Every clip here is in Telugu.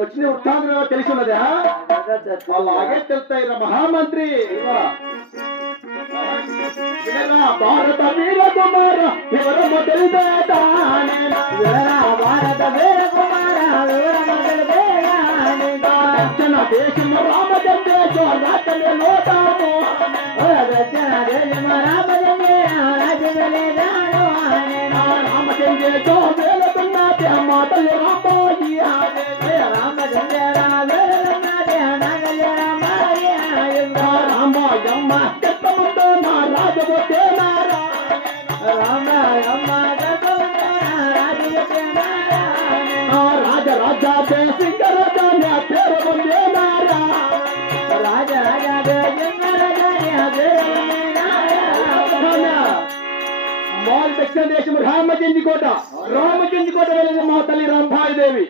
వచ్చిన వృత్తాంతం తెలిసి ఉన్నదా? అలాగే తెలుస్తాయి మహామంత్రి. భారత వీర కుమార వివరము తెలిసేదా? భారత వీర కుమార వివరము తెలిసేదా? దక్షిణ దేశం రామచంద్రేశ్వర రాజ్యమే లోటాము. దక్షిణ దేశం రామచంద్రే రామచంద్రేశ్వర వేలుతున్నా మాటలు రాబోయి రామాయమ్మ చెత్తముందో నా రాజబోతే నారా రామాయమ్మ రాజ రాజా దేశింగ రాజా నా పేరు పొందే నారా రాజ రాజా దేశింగ రాజా దక్షిణ దేశం రామచంద్రికోట వెళ్ళింది మా తల్లి రాంబాయిదేవి.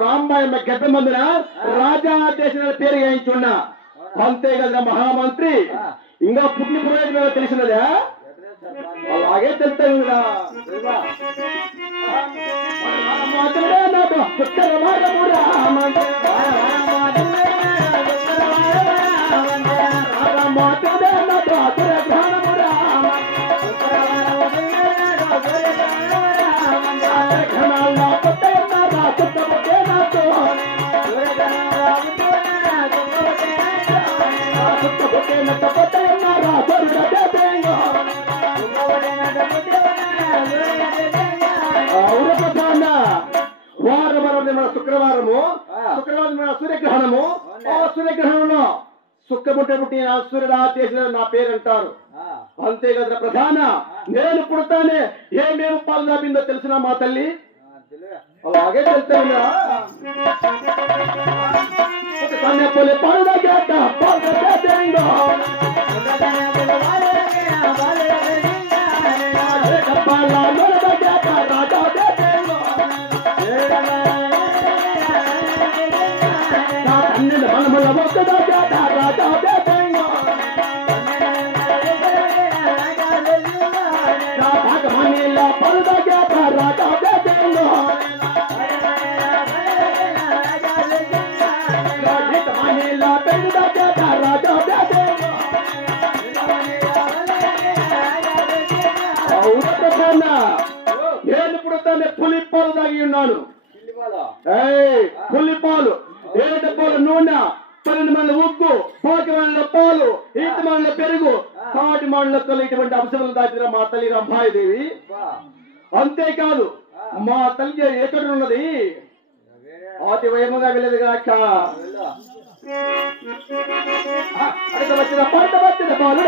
రాంబాయమ్మ గడ్డ మందున రాజా దేశం పేరు వేయించున్నా. అంతే కదా మహామంత్రి. ఇంకా పుట్టిన పురోహితులు తెలిసినదా? అలాగే తెలుస్తాను కదా. శుక్రవారం సూర్యగ్రహణము. ఆ సూర్యగ్రహణంలో సుక్కముట్ట పుట్టిన సూర్యుడు చేసిన నా పేరు అంటారు. అంతే కదా ప్రధాన. నేను పుడతానే ఏమేమి పాలు దాపిందో తెలిసిన మా తల్లి. అలాగే తెలుస్తాను. నేను పుడతానే పులిపాలు తాగి ఉన్నాను. పులిపాలు, ఏట పాలు, నూనె, 12 మంది ఉప్పు, 1 మంది పాలు, 8 మంది పెరుగు, 1 మంది ఇటువంటి అంశాలు దాచిన మా తల్లి రంభాయిదేవి. అంతేకాదు మా తల్లి ఎక్కడ ఉన్నది? అతి వయముగా వెళ్ళదు కాక వచ్చిన పంట వచ్చిన పాలు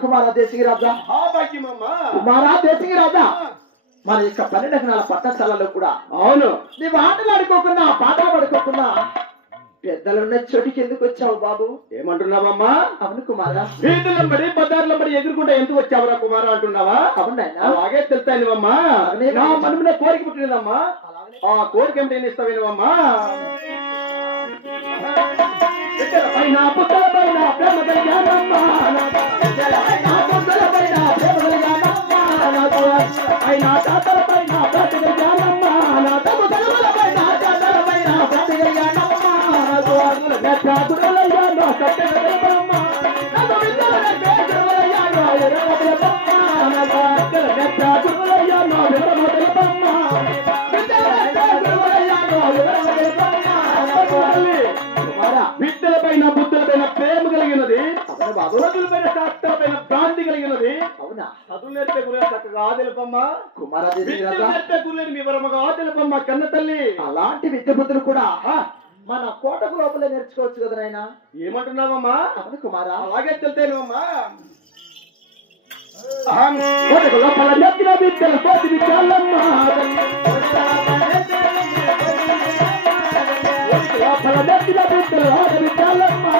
కుమారా దేశికి రాజా, కుమారా దేశికి రాజా, మన యొక్క 12 ఎకరాల పట్టశాలలో కూడా అవును నీవు ఆటలు ఆడుకోకుండా పాటలు పడుకోకుండా పెద్దలున్న చోటికి ఎందుకు వచ్చావు బాబు? ఏమంటున్నావమ్మా? అవును కుమారా. వీధులంబడి బజార్లంబడి ఎదుర్కొంటే ఎందుకు వచ్చావురా కుమారా అంటున్నావా? అవునైనా. అలాగే తెలుస్తాయినవమ్మా. నా మనమున కోరిక పుట్టినదమ్మా. ఆ కోరిక ఏమిటి ఇస్తావేనవమ్మా? పైన పుట్టల పైన ప్రేమ కలిగానమ్మా, పైన తాతల పైన బాబు రోజులపైన శాస్త్రమైన భ్రాంతి కలిగినది. అవునా? చదువు నేర్పే గురువు చక్కగా తెలుపమ్మా. కుమారా దేశిరాజా నేర్పే గురువుని వివరముగా తెలుపమ్మా కన్న తల్లి. అలాంటి విద్య బుద్ధులు కూడా మన కోటకు లోపల నేర్చుకోవచ్చు కదా నాయన. ఏమంటున్నావమ్మా? అవును కుమారా. అలాగే తెలుతేనమ్మా. కోటకు లోపల నేర్చిన విద్యలు కోటి విద్యాలమ్మా. లోపల నేర్చిన విద్యలు ఆరు విద్యాలమ్మా.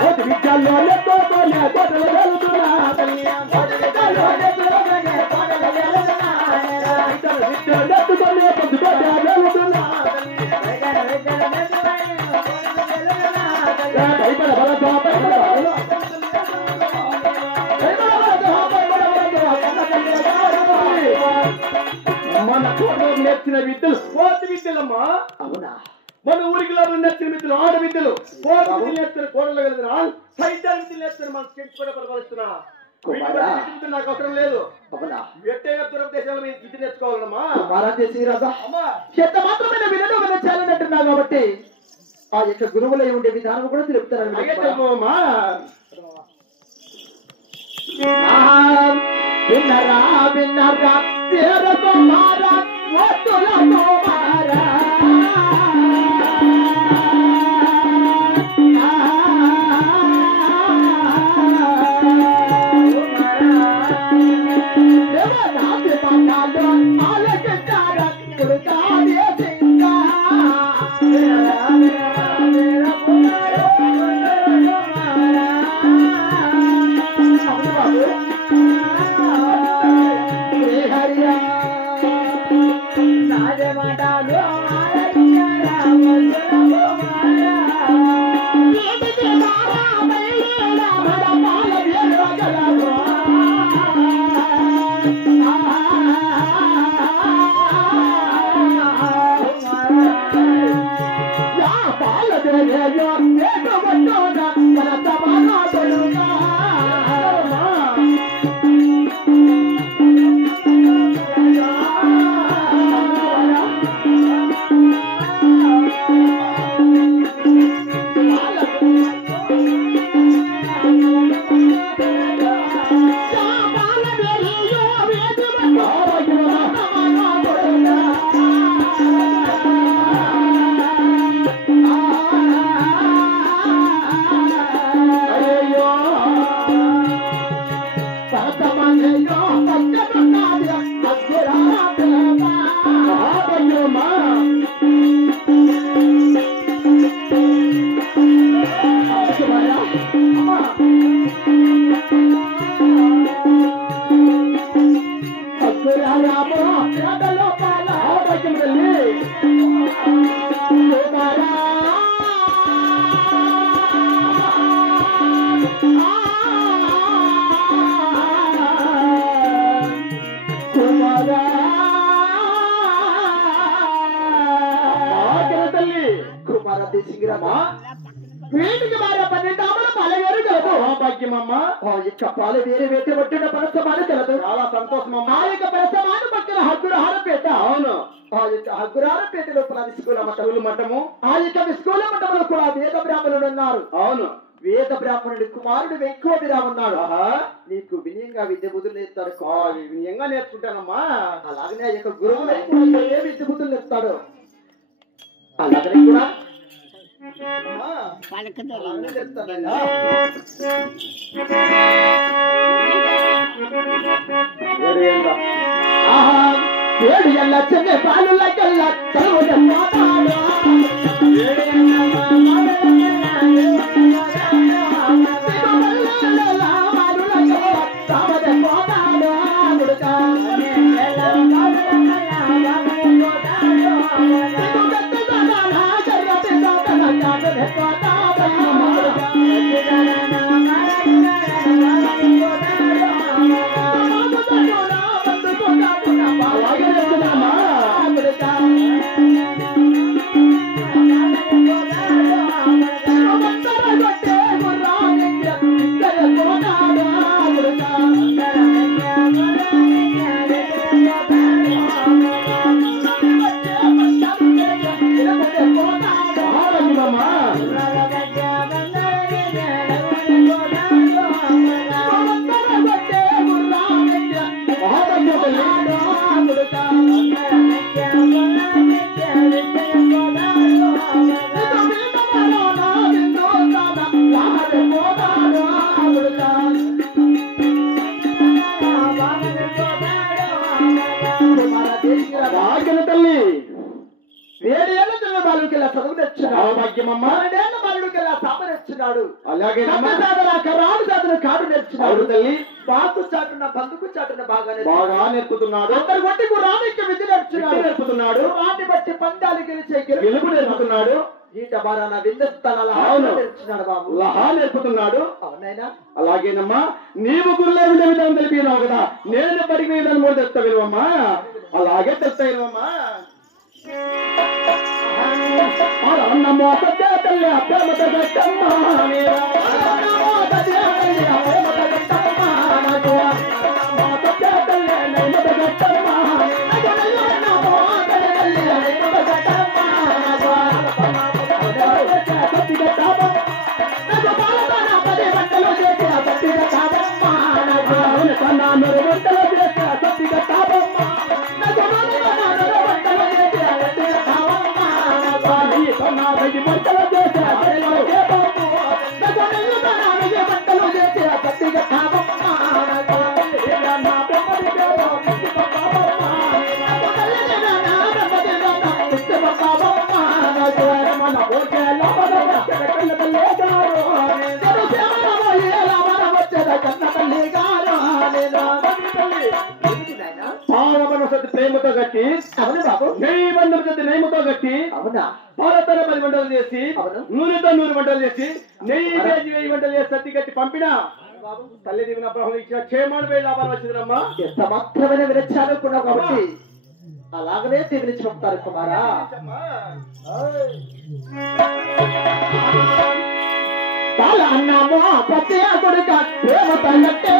కోటి విద్యాల్లో కోటలు వెలుతున్నా తల్లి. విద్యలు నెత్తుకొని పొద్దుకోట వెలుతున్నా మన కోటలో నేర్చిన విద్యలు కోటి విద్యలమ్మా. అవునా? మన ఊరికి లోపల నేర్చిన విద్యలు ఆడ విద్యలు. కోటి విద్యలు నేర్చుకుని కోటలో కలిగిన సైతాన్ విద్యలు నేర్చుకుని మనం స్టేట్ కూడా పరిపాలిస్తున్నా. నాకు అవసరం లేదు. అవునా? ఎట్టే దేశాల మీద విద్య నేర్చుకోవాలమ్మా. కుమారా దేశిరాజా అమ్మా ఎంత మాత్రమైన వినడం చేయాలన్నట్టున్నావు కాబట్టి ఆ యొక్క గురువులై ఉండే విధానం కూడా తెలుపుతారు. విన్నరా విన్నరా కుమారా కుమారా వీటికి మారే 12 ఆమల పాలవేరు కలదు. భాగ్యమమ్మా పాలు వేరే వేసి పట్టిన పరసమాను కలదు. చాలా సంతోషమమ్మా. ఆ యొక్క పరసమాను పక్కన హగ్గురహారపేట. అవును. ఆ యొక్క హగ్గురహారపేట లోపల విస్కూల మఠము. ఆ యొక్క విస్కూల మఠంలో కూడా వేద బ్రాహ్మణుడు ఉన్నారు. అవును. వేద బ్రాహ్మణుడి కుమారుడు వెంకోబిరా ఉన్నాడు. నీకు వినయంగా విద్య బుద్ధులు నేర్తాడు. వినయంగా నేర్చుకుంటానమ్మా. అలాగనే ఆ యొక్క గురువులై కూడా ఏ విద్య బుద్ధులు నేర్తాడు. అలాగనే కూడా ఏడు ఎల్ల చెన్నె పాలు లెక్కల భాగ్యమమ్మ 12 బాలుడికెల్లా సామ నేర్చున్నాడు. అలాగే రాడు సాధన కాడు నేర్చున్నాడు. తల్లి బాతు చాటున బందుకు చాటున బాగా నేర్పుతున్నాడు. అందరి కొట్టి రామికి విద్య నేర్పుతున్నాడు. వాటిని బట్టి పందాలు గెలిచే గెలుపు నేర్పుతున్నాడు. ఈట బారాన విందస్థానాల నేర్చున్నాడు బాబు. లహా నేర్పుతున్నాడు. అవునైనా అలాగేనమ్మా నీవు గురులే ఉండే విధానం తెలిపినావు కదా, నేను పడికి విధానం కూడా తెస్తా విలువమ్మా. అలాగే తెస్తా విలువమ్మా. అన్నమో సత్య తల్లి అప్రమత గట్టమ్మా ప్రేమతో కట్టి అవును బాబు నెయ్యి బంధం నేమతో కట్టి అవునా 10 వంటలు చేసి నూనెతో 100 వంటలు చేసి నెయ్యి కేజీ 1000 వంటలు చేసి సత్తి కట్టి పంపినా తల్లి దీవెన ప్రభావం ఇచ్చిన క్షేమాన్ని వేయి లాభాలు వచ్చిందమ్మా. ఎంత మాత్రమైన విరచాలు కూడా కాబట్టి అలాగనే తీవిలిచి పంపుతారు కుమారా. అన్నమో ప్రతి కొడుక ప్రేమ తగ్గట్టే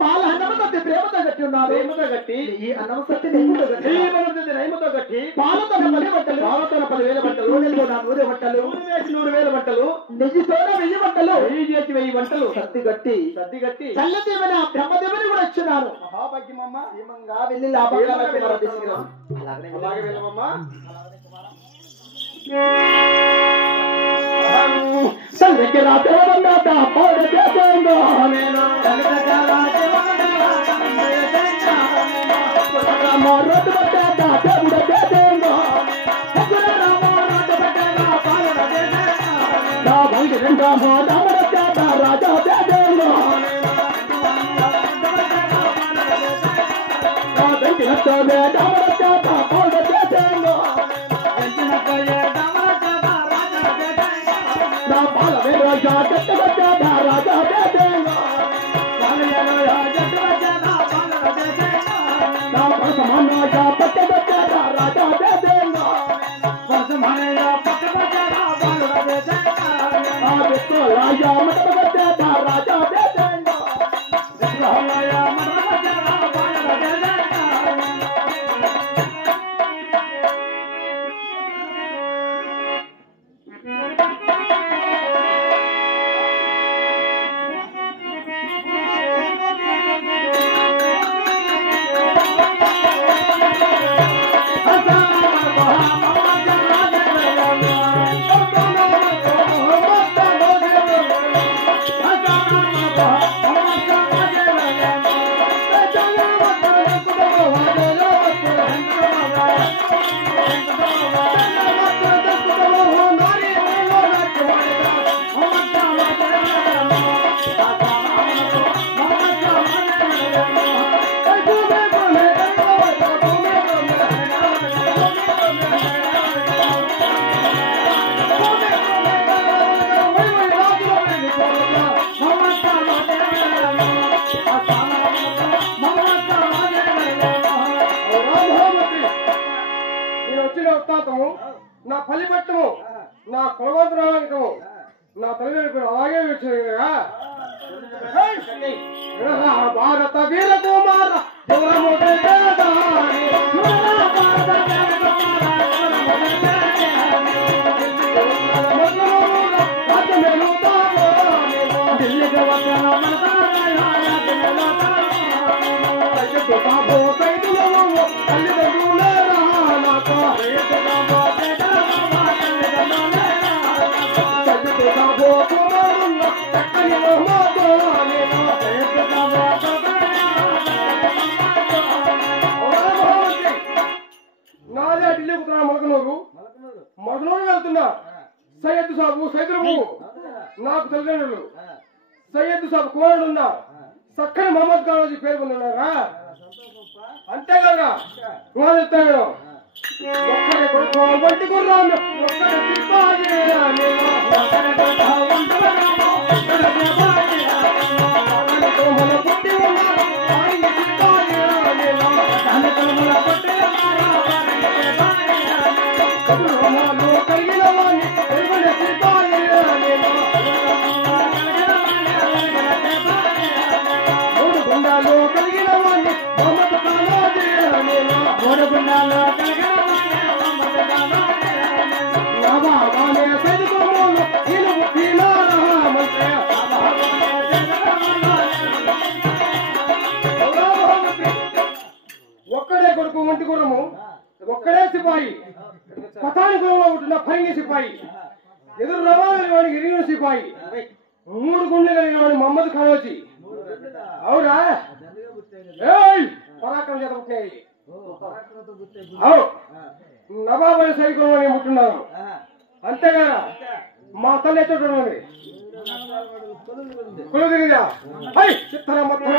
పాల అన్నమతి ప్రేమతో కట్టి ఉన్నారు. ప్రేమతో కట్టి ఈ అన్నమతి నెయ్యితో కట్టి నైమతో కట్టి పాలతోన 10 వంటలు 10,000 వంటలు 100 వంటలు 100,000 వంటలు నెయ్యితోన 1000 వంటలు నెయ్యి చేసి 1000 వంటలు సత్తి గట్టి చల్లదేవన బ్రహ్మదేవుని కూడా ఇచ్చినారు. మహాభాగ్యమమ్మ ఏమంగా వెళ్ళి లాభంగా తీసుకున్నాం. అలాగే వెళ్ళమమ్మా. సంగతి రాజేవన్నాట పౌడ దేశంలో నేను రోడ్డు పట్టాట దేవుడ దేశంలో నా బయట రెండో రామరచాట రాజా దేశంలో నా బయట రామరచాట పౌడ దేశంలో రాజా రాజా పర్వతము, నా పల్లిపట్టము, నా కులవంతరాంగము, నా తల్లి అలాగే వచ్చాయిగా. భారత వీర కుమార నాదే ఢిల్లీ కుతున్నా మగనూరు వెళ్తున్నా. సయ్యద్ సాబు సైదులము నాకు తల్లిదండ్రులు. సయ్యద్ సాబు కుమారుడున్నా చక్కని మహమ్మద్ ఖాన్ పేరు పొందున్నారా. అంతేకాదురా చెప్తాను ఒక్కడే కొడుకు వంటి గుర్రాన్ని ఒక్కడే సిపాయి పుట్టి ఉన్నారు ఆయన సిపాయి కలిగిన వాణ్ణి సిపాయి మూడు గుండాలు కలిగిన వాణ్ణి మహమ్మద్ ఖానాజీ మూడు గుండాలు కలిగిన నవాబానే సైదుకోమోను ఇలుగు తీనారహమంతే ఒక్కడే కొడుకు ఒంటి గుర్రము ఒక్కడే సిపాయి. పతాని కులంలో ఉంటున్న ఫరింగి సిపాయి. ఎదురు రవాణా వాడికి ఇరిగిన సిపాయి. మూడు గుండెలు కలిగిన వాడి మహమ్మద్ ఖానోజీ. అవునా పరాక్రమం చేత పుట్టినాయి. అవు నవాబు అనే సైనికులు నేను పుట్టున్నాను. అంతేగానా మా తల్లి ఎత్తు కులు తిరిగిదా చిత్తర మొత్తం